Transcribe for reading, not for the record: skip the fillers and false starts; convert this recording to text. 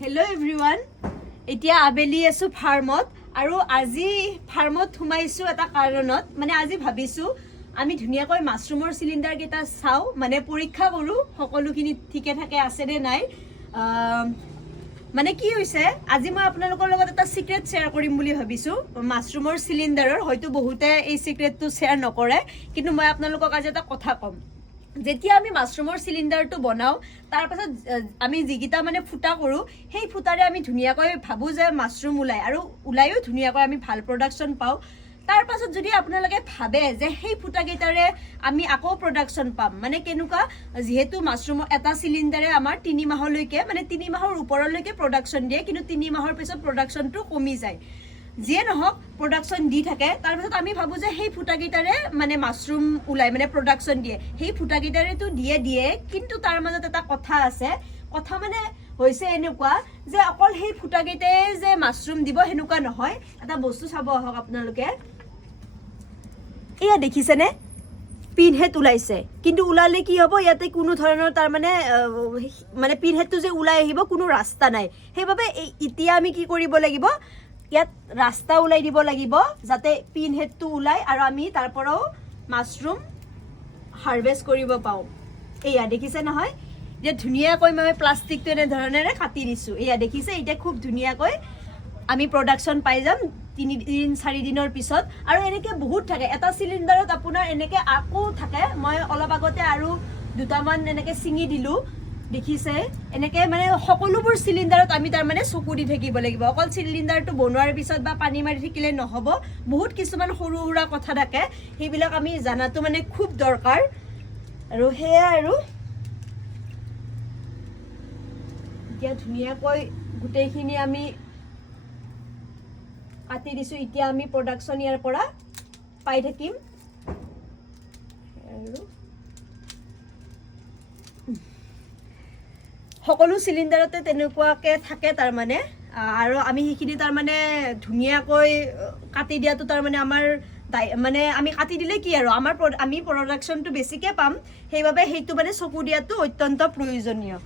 Hello everyone. এতিয়া আবেলি আছো ফাৰ্মত আৰু আজি ফাৰ্মত সোমাইছো এটা কাৰণত মানে আজি ভাবিছো আমি ধুনিয়াকৈ মাছৰুমৰ সিলিন্ডাৰ কেটা চাও মানে পৰীক্ষা কৰো সকলোখিনি ঠিকে থাকে আছে নে নাই মানে কি হৈছে আজি মই আপোনালোকৰ লগত এটা সিক্ৰেট শেয়াৰ কৰিম বুলি ভাবিছো মাছৰুমৰ সিলিন্ডাৰৰ হয়তো বহুতে এই সিক্ৰেটটো শেয়াৰ নকৰে কিন্তু মই আপোনালোকক আজি এটা কথা কম যেতিয়া আমি মাছৰুমৰ সিলিন্ডাৰটো বনাও তাৰ পাছত আমি জিগিটা মানে ফুটা কৰো সেই ফুটাৰে আমি ধুনিয়াকৈ ভাবো যে মাছৰুম উলাই আৰু উলাইও ধুনিয়াকৈ আমি ভাল প্ৰডাকশন পাও তাৰ পাছত যদি আপোনালোকে ভাবে যে সেই ফুটা কেটাৰে আমি আকৌ প্ৰডাকশন পাম মানে কেনুকা যেহেতু মাছৰুমৰ এটা সিলিন্ডাৰে আমাৰ 3 মাহলৈকে মানে 3 মাহৰ ওপৰলৈকে প্ৰডাকশন দিয়ে কিন্তু 3 মাহৰ পিছত প্ৰডাকশনটো কমি যায় যে নহক প্ৰডাকশন দি থাকে তাৰ পাছত আমি ভাবো যে সেই ফুটা কেটাৰে মানে মাছৰুম উলাই মানে প্ৰডাকশন দিয়ে সেই ফুটা কেটাৰে তো দিয়ে কিন্তু তাৰ মাজত এটা কথা আছে কথা মানে হৈছে এনেকুৱা যে অকল সেই ফুটা কেটাই যে মাছৰুম দিব হেনুকা নহয় এটা বস্তু চাব হক আপোনালোকে এয়া দেখিছেনে পিনহেড উলাইছে কিন্তু উলালে কি হ'ব ইয়াতে কোনো ধৰণৰ তাৰ মানে পিনহেডটো যে উলাই আহিব কোনো ৰাস্তা নাই হেইভাবে ইতিয়া আমি কি কৰিব লাগিব ইয়াত ৰাস্তা উলাই দিব লাগিব যাতে পিনহেডটো উলাই আৰু আমি তাৰ পৰাও মাছৰুম হাৰভেস্ট কৰিব পাও এয়া দেখিছে নহয় যে ধুনিয়াকৈ মই প্লাষ্টিকটো এনে ধৰণেৰে কাটি দিছো এয়া দেখিছে এটা খুব ধুনিয়াকৈ আমি প্ৰডাকশন পাই যাম 3 দিন 4 দিনৰ পিছত আৰু এনেকে বহুত থাকে এটা সিলিন্ডাৰত আপোনাৰ এনেকে আকো থাকে মই অলপ আগতে আৰু দুটামান এনেকে সিঙি দিলু দেখিছে এনেকে মানে সকলোবোৰ সিলিন্ডাৰত আমি তাৰ মানে চকু দি থাকিব লাগিব অকল সিলিন্ডাৰটো বনোৱাৰ পিছত বা পানী মাৰি থাকিলে নহব বহুত কিছুমান সৰু সৰু কথা থাকে হেবিলাক আমি জানাটো মানে খুব দৰকাৰ আৰু হেয়া আৰু এতিয়া ধুনিয়াকৈ গুটেইখিনি আমি কাটি দিছো এতিয়া আমি প্ৰডাকশন ইয়াৰ পৰা পাই থাকিম আৰু সকলো সিলিন্ডাৰতে তেনেকুৱাকে থাকে তাৰ মানে আৰু আমি হিখিনি তাৰ মানে ধুনিয়াকৈ কাটি দিয়াটো তাৰ মানে আমাৰ মানে আমি কাটি দিলে কি আৰু আমাৰ আমি প্ৰডাকশনটো বেছিকে পাম হেইভাবে হেইটো মানে চকু দিয়াটো অত্যন্ত প্ৰয়োজনীয়